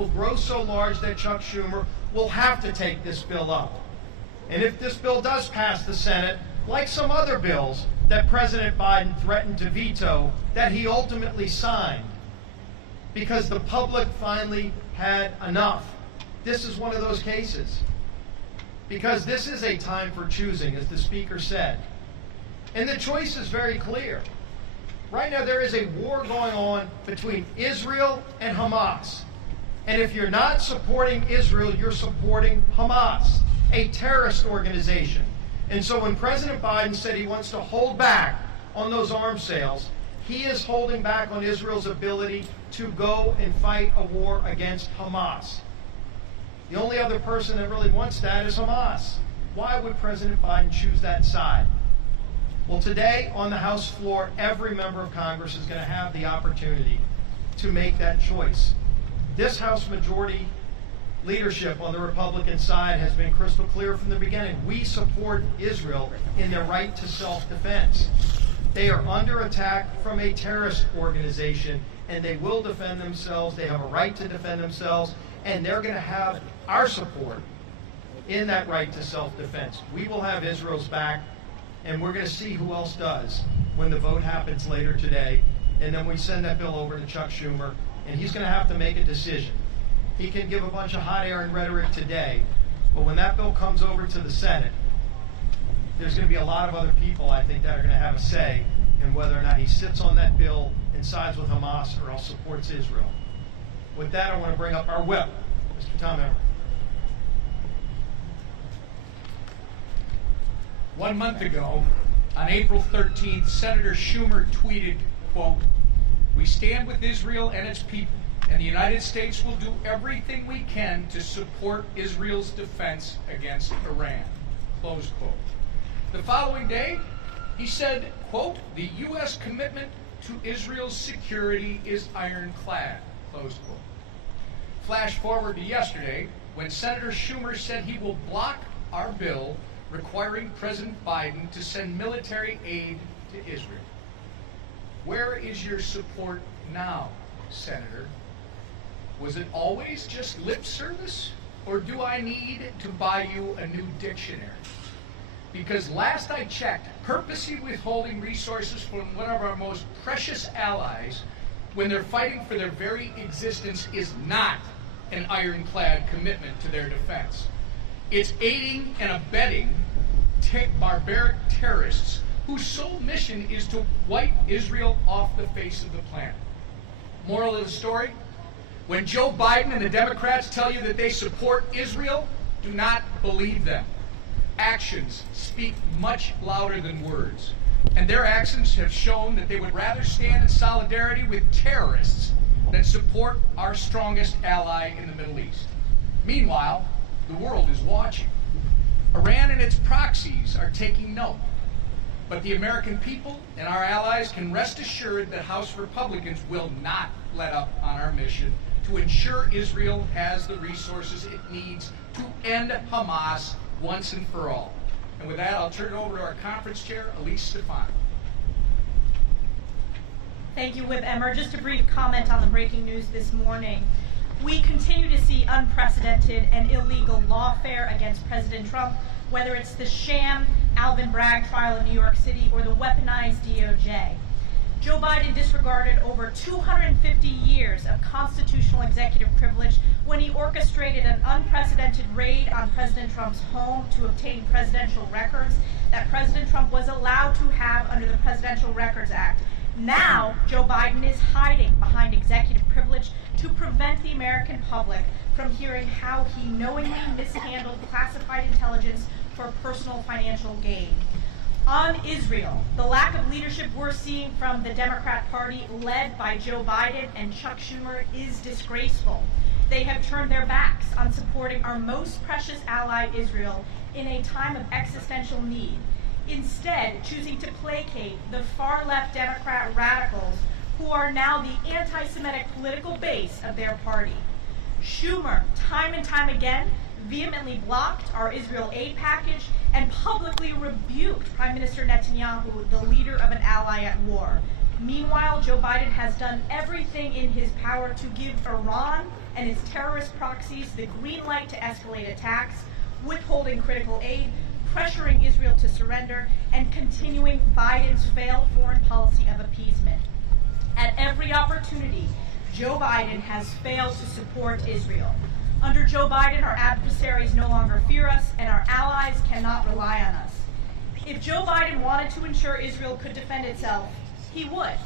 will grow so large that Chuck Schumer will have to take this bill up. And if this bill does pass the Senate, like some other bills that President Biden threatened to veto, that he ultimately signed, because the public finally had enough. This is one of those cases. Because this is a time for choosing, as the Speaker said. And the choice is very clear. Right now there is a war going on between Israel and Hamas. And if you're not supporting Israel, you're supporting Hamas, a terrorist organization. And so when President Biden said he wants to hold back on those arms sales, he is holding back on Israel's ability to go and fight a war against Hamas. The only other person that really wants that is Hamas. Why would President Biden choose that side? Well, today on the House floor, every member of Congress is going to have the opportunity to make that choice. This House majority leadership on the Republican side has been crystal clear from the beginning. We support Israel in their right to self-defense. They are under attack from a terrorist organization, and they will defend themselves. They have a right to defend themselves, and they're going to have our support in that right to self-defense. We will have Israel's back, and we're going to see who else does when the vote happens later today. And then we send that bill over to Chuck Schumer, and he's going to have to make a decision. He can give a bunch of hot air and rhetoric today, but when that bill comes over to the Senate, there's going to be a lot of other people, I think, that are going to have a say in whether or not he sits on that bill and sides with Hamas or else supports Israel. With that, I want to bring up our whip, Mr. Tom Emmer. 1 month ago, on April 13th, Senator Schumer tweeted, quote, "We stand with Israel and its people, and the United States will do everything we can to support Israel's defense against Iran," close quote. The following day, he said, quote, "The U.S. commitment to Israel's security is ironclad," close quote. Flash forward to yesterday, when Senator Schumer said he will block our bill requiring President Biden to send military aid to Israel. Where is your support now, Senator? Was it always just lip service, or do I need to buy you a new dictionary? Because last I checked, purposely withholding resources from one of our most precious allies when they're fighting for their very existence is not an ironclad commitment to their defense. It's aiding and abetting barbaric terrorists whose sole mission is to wipe Israel off the face of the planet. Moral of the story? When Joe Biden and the Democrats tell you that they support Israel, do not believe them. Actions speak much louder than words, and their actions have shown that they would rather stand in solidarity with terrorists than support our strongest ally in the Middle East. Meanwhile, the world is watching. Iran and its proxies are taking note, but the American people and our allies can rest assured that House Republicans will not let up on our mission to ensure Israel has the resources it needs to end Hamas once and for all. And with that, I'll turn it over to our conference chair, Elise Stefan. Thank you, Whip Emmer. Just a brief comment on the breaking news this morning. We continue to see unprecedented and illegal lawfare against President Trump, whether it's the sham Alvin Bragg trial in New York City or the weaponized DOJ. Joe Biden disregarded over 250 years of constitutional executive privilege when he orchestrated an unprecedented raid on President Trump's home to obtain presidential records that President Trump was allowed to have under the Presidential Records Act. Now, Joe Biden is hiding behind executive privilege to prevent the American public from hearing how he knowingly mishandled classified intelligence for personal financial gain. On Israel, the lack of leadership we're seeing from the Democrat Party led by Joe Biden and Chuck Schumer is disgraceful. They have turned their backs on supporting our most precious ally, Israel, in a time of existential need, instead choosing to placate the far-left Democrat radicals who are now the anti-Semitic political base of their party. Schumer, time and time again, vehemently blocked our Israel aid package and publicly rebuked Prime Minister Netanyahu, the leader of an ally at war. Meanwhile, Joe Biden has done everything in his power to give Iran and its terrorist proxies the green light to escalate attacks, withholding critical aid, pressuring Israel to surrender, and continuing Biden's failed foreign policy of appeasement. At every opportunity, Joe Biden has failed to support Israel. Under Joe Biden, our adversaries no longer fear us, and our allies cannot rely on us. If Joe Biden wanted to ensure Israel could defend itself, he would.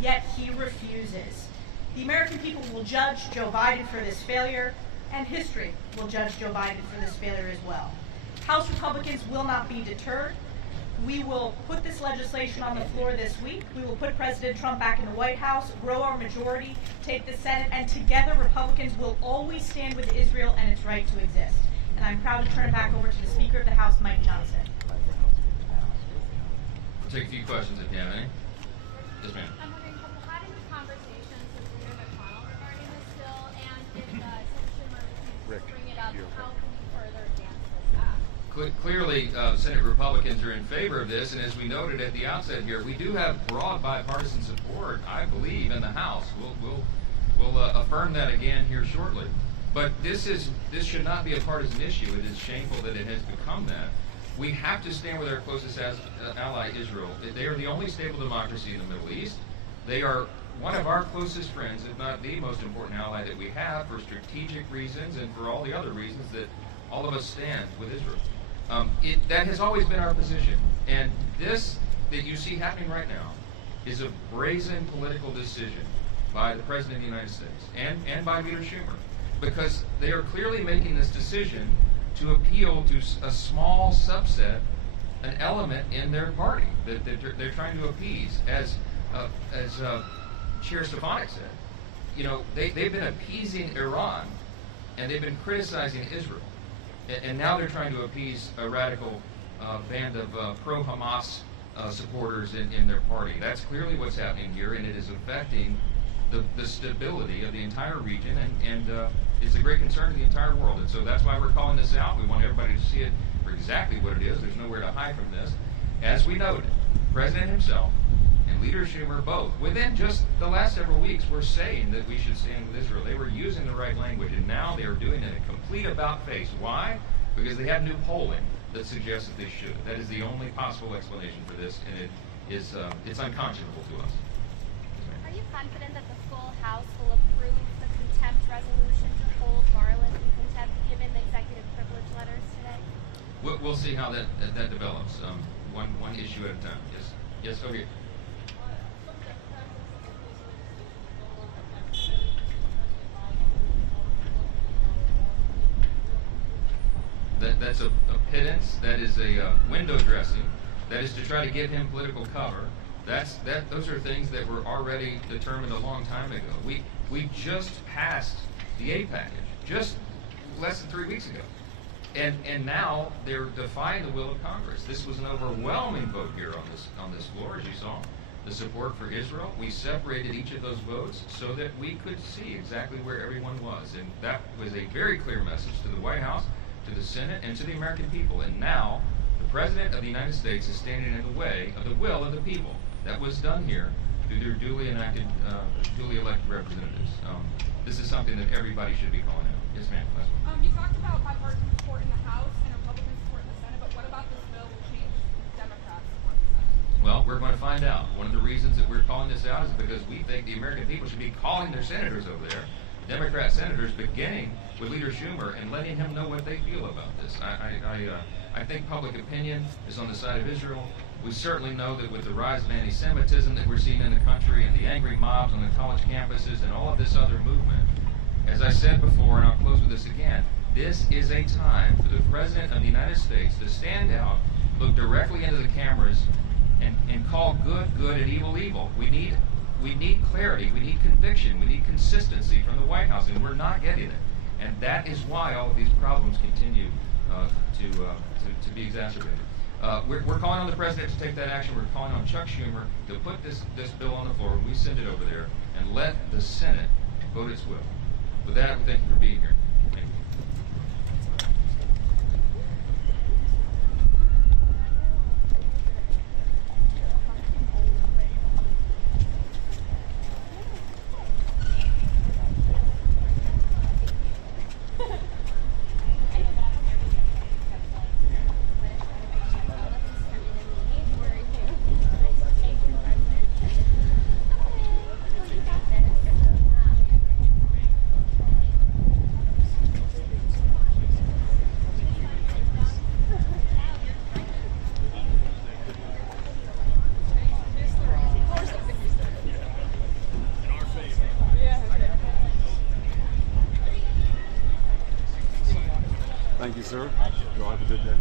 Yet he refuses. The American people will judge Joe Biden for this failure, and history will judge Joe Biden for this failure as well. House Republicans will not be deterred. We will put this legislation on the floor this week. We will put President Trump back in the White House, grow our majority, take the Senate, and together Republicans will always stand with Israel and its right to exist. And I'm proud to turn it back over to the Speaker of the House, Mike Johnson. We'll take a few questions if you have any. Yes, ma'am. I'm wondering, have you had any conversations with Leader McConnell regarding this bill, and if Senator Schumer refuses to bring it up, how can we further advance this act? Clearly, Senate Republicans are in favor of this, and as we noted at the outset here, we do have broad bipartisan support, I believe, in the House. We'll affirm that again here shortly. But this should not be a partisan issue. It is shameful that it has become that. We have to stand with our closest ally, Israel. They are the only stable democracy in the Middle East. They are one of our closest friends, if not the most important ally that we have, for strategic reasons and for all the other reasons that all of us stand with Israel. That has always been our position. And this that you see happening right now is a brazen political decision by the President of the United States and by Leader Schumer, because they are clearly making this decision to appeal to a small subset, an element in their party that they're trying to appease. As Chair Stefanik said, you know, they've been appeasing Iran and they've been criticizing Israel. And now they're trying to appease a radical band of pro-Hamas supporters in their party. That's clearly what's happening here, and it is affecting the stability of the entire region, and it's a great concern to the entire world. And so that's why we're calling this out. We want everybody to see it for exactly what it is. There's nowhere to hide from this. As we noted, the President himself and Leader Schumer both, within just the last several weeks, were saying that we should stand with Israel. They were using the right language, and now they are doing it in a complete about-face. Why? Because they have new polling that suggests that they should. That is the only possible explanation for this, and it's unconscionable to us. Are you confident that the full House will approve the contempt resolution to hold Garland in contempt, given the executive privilege letters today? We'll see how that develops. One issue at a time. Yes, over here. That's a pittance. That is a window dressing. That is to try to give him political cover. Those are things that were already determined a long time ago. We just passed the aid package just less than 3 weeks ago, and now they're defying the will of Congress. This was an overwhelming vote here on this floor, as you saw. The support for Israel. We separated each of those votes so that we could see exactly where everyone was, and that was a very clear message to the White House, to the Senate, and to the American people. And now the President of the United States is standing in the way of the will of the people. That was done here through their duly elected representatives. This is something that everybody should be calling out. Yes, ma'am. Last one. You talked about bipartisan support in the House and Republican support in the Senate, but what about this bill will change Democrat support in the Senate? Well, we're going to find out. One of the reasons that we're calling this out is because we think the American people should be calling their senators over there, Democrat senators, beginning with Leader Schumer, and letting him know what they feel about this. I think public opinion is on the side of Israel. We certainly know that with the rise of anti-Semitism that we're seeing in the country and the angry mobs on the college campuses and all of this other movement, as I said before, and I'll close with this again, this is a time for the President of the United States to stand out, look directly into the cameras, and call good good and evil evil. We need clarity, we need conviction, we need consistency from the White House, and we're not getting it. And that is why all of these problems continue to be exacerbated. We're calling on the President to take that action. We're calling on Chuck Schumer to put this bill on the floor when we send it over there and let the Senate vote its will. With that, thank you for being here. Thank you. Thank you, sir. Y'all have a good day.